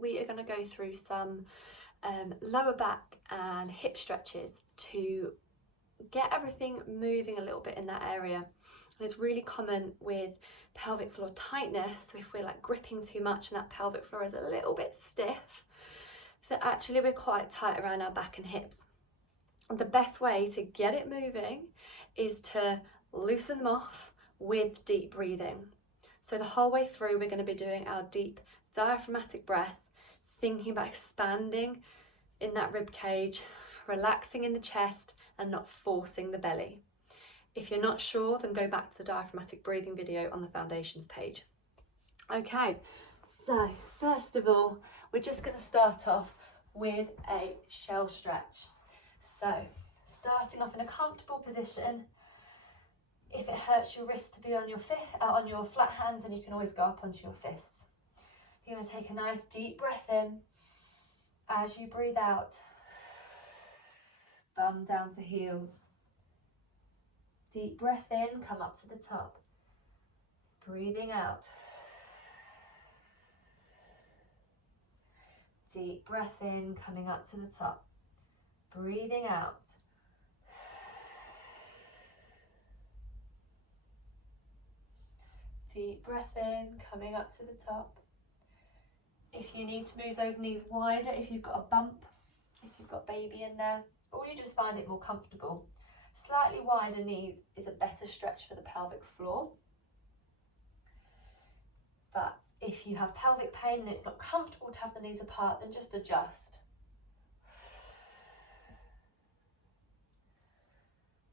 we are going to go through some lower back and hip stretches to get everything moving a little bit in that area. And it's really common with pelvic floor tightness, so if we're like gripping too much and that pelvic floor is a little bit stiff, that actually we're quite tight around our back and hips. And the best way to get it moving is to loosen them off with deep breathing. So the whole way through we're going to be doing our deep diaphragmatic breath, thinking about expanding in that rib cage, relaxing in the chest and not forcing the belly. If you're not sure, then go back to the diaphragmatic breathing video on the foundations page. Okay, so first of all, we're just going to start off with a shell stretch. So starting off in a comfortable position. If it hurts your wrist to be on your flat hands, then you can always go up onto your fists. You're going to take a nice deep breath in. As you breathe out, bum down to heels. Deep breath in, come up to the top. Breathing out. Deep breath in, coming up to the top. Breathing out. Deep breath in, coming up to the top. If you need to move those knees wider, if you've got a bump, if you've got baby in there, or you just find it more comfortable, slightly wider knees is a better stretch for the pelvic floor. But if you have pelvic pain and it's not comfortable to have the knees apart, then just adjust.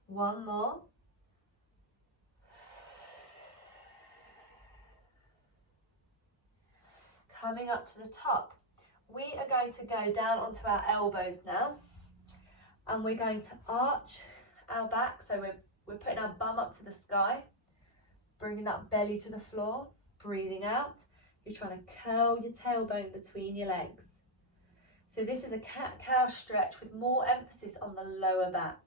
One more. Coming up to the top, we are going to go down onto our elbows now, and we're going to arch our back, so we're putting our bum up to the sky, bringing that belly to the floor, breathing out. You're trying to curl your tailbone between your legs. So this is a cat-cow stretch with more emphasis on the lower back.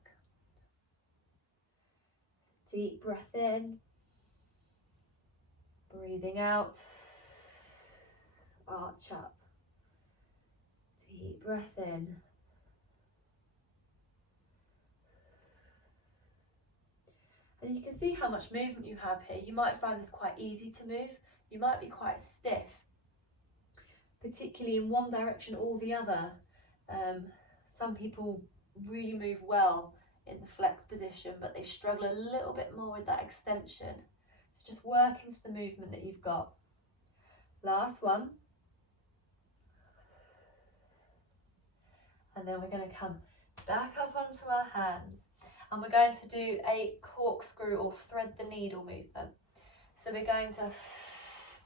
Deep breath in, breathing out. Arch up. Deep breath in. And you can see how much movement you have here. You might find this quite easy to move. You might be quite stiff, particularly in one direction or the other. Some people really move well in the flex position, but they struggle a little bit more with that extension. So just work into the movement that you've got. Last one. And then we're going to come back up onto our hands, and we're going to do a corkscrew or thread the needle movement. So we're going to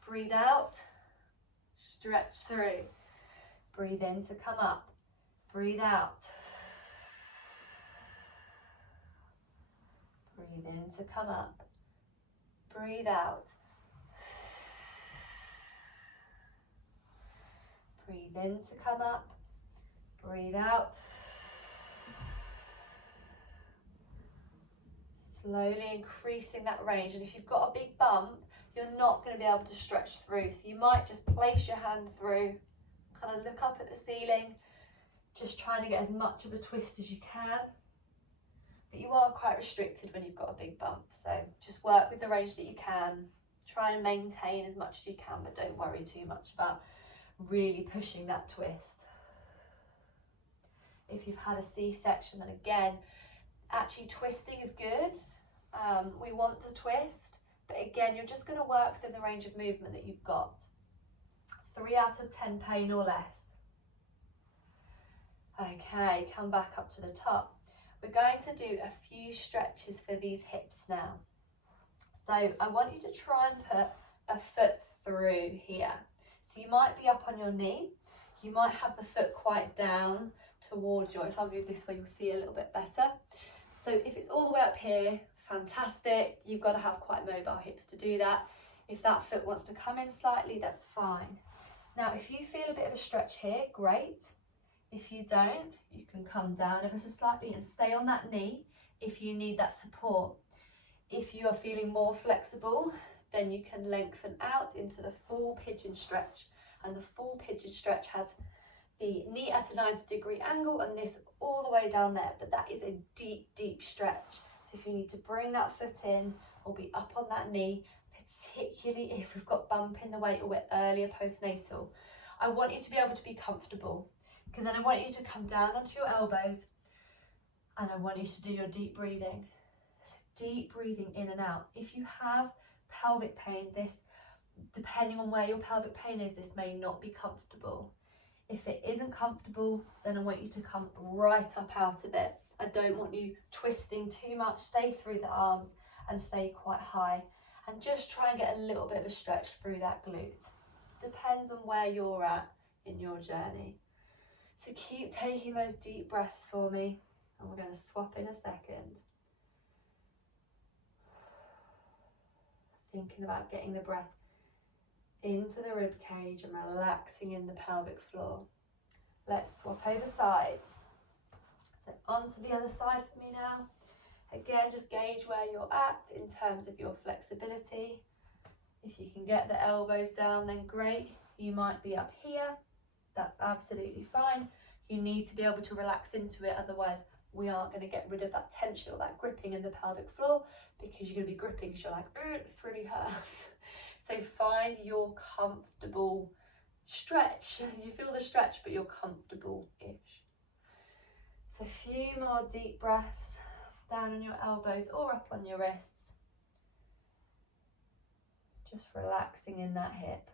breathe out, stretch through, breathe in to come up, breathe out, breathe in to come up, breathe out, breathe in to come up, breathe out. Slowly increasing that range, and if you've got a big bump, you're not going to be able to stretch through, so you might just place your hand through, kind of look up at the ceiling, just trying to get as much of a twist as you can, but you are quite restricted when you've got a big bump, so just work with the range that you can, try and maintain as much as you can, but don't worry too much about really pushing that twist. If you've had a C-section, then again, actually twisting is good. We want to twist, but again, you're just going to work within the range of movement that you've got. 3 out of 10 pain or less. Okay, come back up to the top. We're going to do a few stretches for these hips now. So I want you to try and put a foot through here. So you might be up on your knee. You might have the foot quite down towards you. If I move this way, you'll see a little bit better. So if it's all the way up here, fantastic. You've got to have quite mobile hips to do that. If that foot wants to come in slightly, that's fine. Now, if you feel a bit of a stretch here, great. If you don't, you can come down ever so slightly and stay on that knee if you need that support. If you are feeling more flexible, then you can lengthen out into the full pigeon stretch And the full pigeon stretch has the knee at a 90-degree angle and this all the way down there, but that is a deep, deep stretch. So if you need to bring that foot in or be up on that knee, particularly if we've got bump in the weight or we're earlier postnatal, I want you to be able to be comfortable, because then I want you to come down onto your elbows and I want you to do your deep breathing. So deep breathing in and out. If you have pelvic pain, this, depending on where your pelvic pain is, this may not be comfortable. If it isn't comfortable, then I want you to come right up out of it. I don't want you twisting too much. Stay through the arms and stay quite high. And just try and get a little bit of a stretch through that glute. Depends on where you're at in your journey. So keep taking those deep breaths for me. And we're going to swap in a second. Thinking about getting the breath into the rib cage and relaxing in the pelvic floor. Let's swap over sides. So onto the other side for me now. Again, just gauge where you're at in terms of your flexibility. If you can get the elbows down, then great. You might be up here. That's absolutely fine. You need to be able to relax into it, otherwise we aren't going to get rid of that tension or that gripping in the pelvic floor, because you're going to be gripping because you're like, this really hurts. So find your comfortable stretch. You feel the stretch, but you're comfortable-ish. So a few more deep breaths down on your elbows or up on your wrists. Just relaxing in that hip.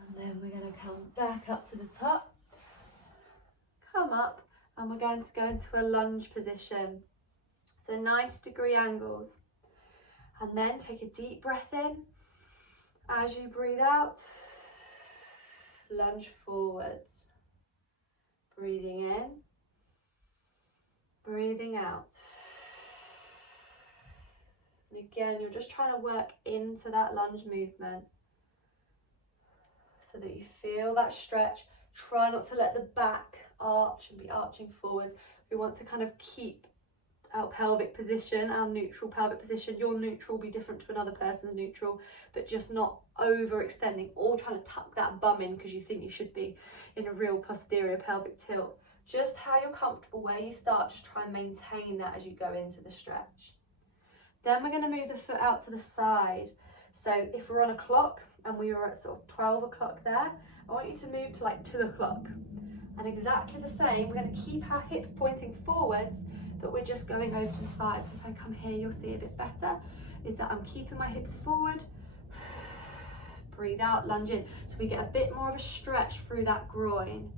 And then we're going to come back up to the top. Come up, and we're going to go into a lunge position. So 90-degree angles. And then take a deep breath in. As you breathe out, lunge forwards. Breathing in, breathing out. And again, you're just trying to work into that lunge movement so that you feel that stretch. Try not to let the back arch and be arching forwards. We want to kind of keep our pelvic position, our neutral pelvic position. Your neutral will be different to another person's neutral, but just not overextending or trying to tuck that bum in because you think you should be in a real posterior pelvic tilt. Just how you're comfortable, where you start, just try and maintain that as you go into the stretch. Then we're going to move the foot out to the side. So if we're on a clock and we were at sort of 12 o'clock there, I want you to move to like 2 o'clock. And exactly the same, we're going to keep our hips pointing forwards, but we're just going over to the side. So if I come here, you'll see a bit better, is that I'm keeping my hips forward, breathe out, lunge in. So we get a bit more of a stretch through that groin.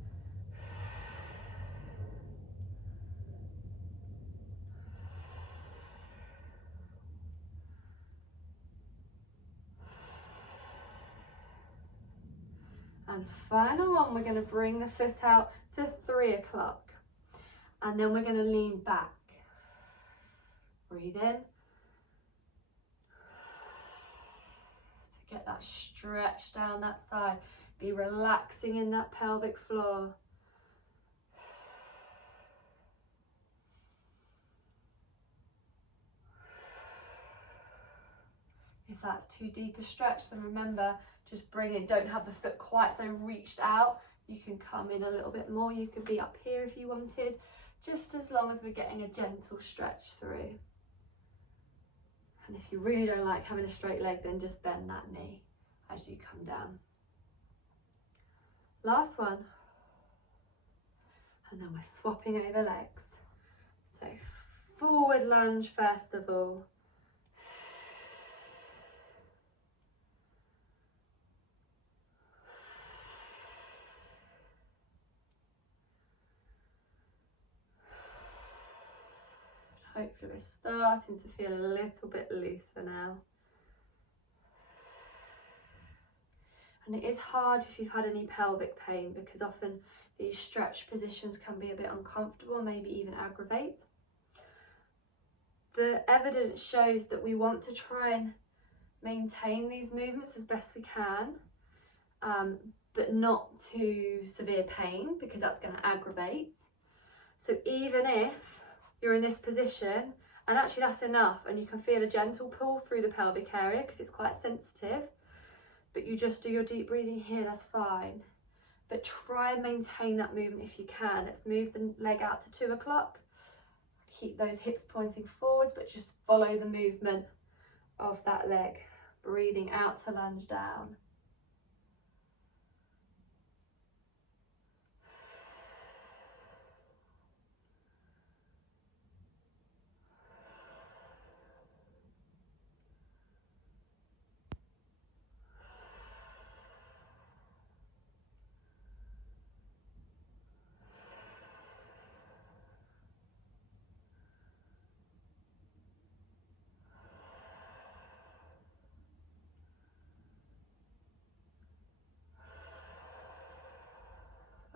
And final one, we're going to bring the foot out to 3 o'clock. And then we're going to lean back. Breathe in. So get that stretch down that side. Be relaxing in that pelvic floor. If that's too deep a stretch, then remember, just bring it. Don't have the foot quite so reached out. You can come in a little bit more. You could be up here if you wanted, just as long as we're getting a gentle stretch through. And if you really don't like having a straight leg, then just bend that knee as you come down. Last one. And then we're swapping over legs. So forward lunge first of all. Hopefully we're starting to feel a little bit looser now. And it is hard if you've had any pelvic pain, because often these stretch positions can be a bit uncomfortable, maybe even aggravate. The evidence shows that we want to try and maintain these movements as best we can, but not to severe pain, because that's going to aggravate. So even if you're in this position, and actually that's enough, and you can feel a gentle pull through the pelvic area because it's quite sensitive, but you just do your deep breathing here, that's fine. But try and maintain that movement if you can. Let's move the leg out to 2 o'clock. Keep those hips pointing forwards, but just follow the movement of that leg. Breathing out to lunge down.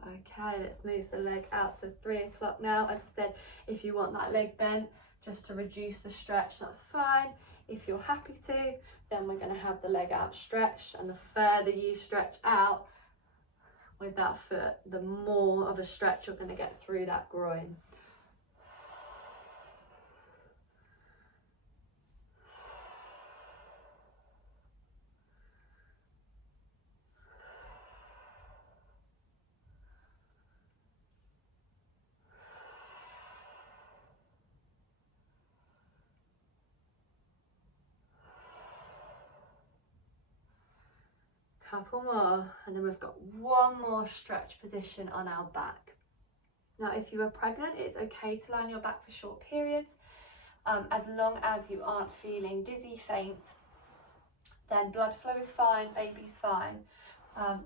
Okay, let's move the leg out to 3 o'clock now. As I said, if you want that leg bent, just to reduce the stretch, that's fine. If you're happy to, then we're going to have the leg out stretched, and the further you stretch out with that foot, the more of a stretch you're going to get through that groin. Couple more, and then we've got one more stretch position on our back. Now, if you are pregnant, it's okay to lie on your back for short periods, as long as you aren't feeling dizzy, faint. Then blood flow is fine, baby's fine.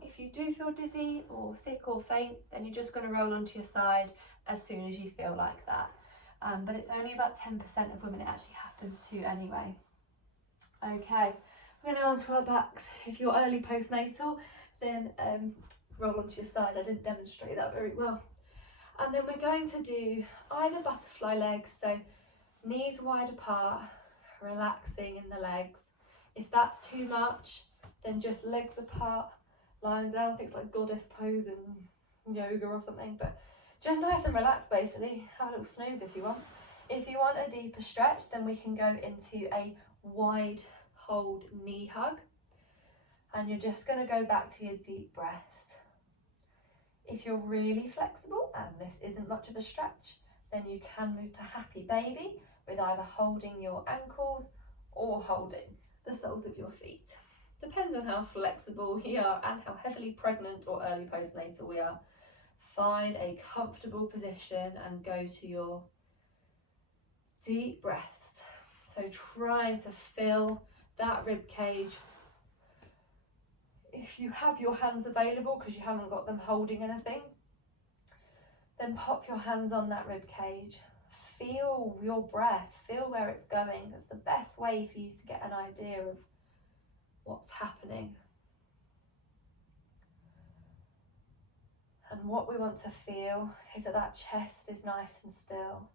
If you do feel dizzy or sick or faint, then you're just going to roll onto your side as soon as you feel like that. But it's only about 10% of women it actually happens to anyway. Okay. We're going to onto our backs. If you're early postnatal, then roll onto your side. I didn't demonstrate that very well. And then we're going to do either butterfly legs, so knees wide apart, relaxing in the legs. If that's too much, then just legs apart, lying down. I think it's like goddess pose in yoga or something, but just nice and relaxed basically. Have a little snooze if you want. If you want a deeper stretch, then we can go into a wide hold knee hug, and you're just going to go back to your deep breaths. If you're really flexible and this isn't much of a stretch, then you can move to happy baby with either holding your ankles or holding the soles of your feet. Depends on how flexible we are and how heavily pregnant or early postnatal we are. Find a comfortable position and go to your deep breaths. So trying to fill that rib cage. If you have your hands available because you haven't got them holding anything, then pop your hands on that rib cage. Feel your breath, feel where it's going. That's the best way for you to get an idea of what's happening. And what we want to feel is that chest is nice and still.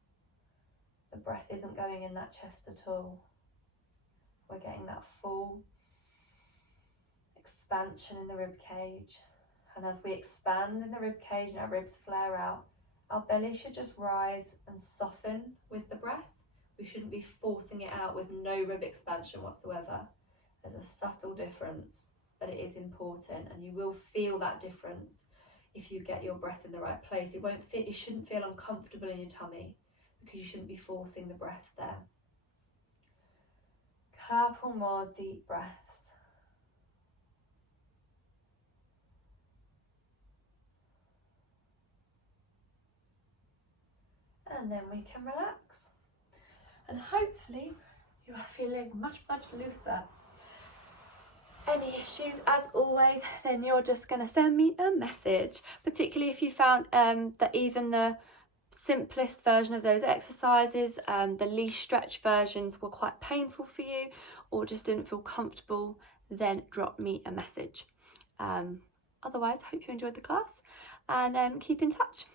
The breath isn't going in that chest at all. We're getting that full expansion in the rib cage. And as we expand in the rib cage and our ribs flare out, our belly should just rise and soften with the breath. We shouldn't be forcing it out with no rib expansion whatsoever. There's a subtle difference, but it is important, and you will feel that difference if you get your breath in the right place. It shouldn't feel uncomfortable in your tummy because you shouldn't be forcing the breath there. Couple more deep breaths. And then we can relax. And hopefully you are feeling much, much looser. Any issues, as always, then you're just going to send me a message, particularly if you found that even the simplest version of those exercises, the least stretch versions, were quite painful for you or just didn't feel comfortable, then drop me a message. Otherwise, hope you enjoyed the class, and keep in touch.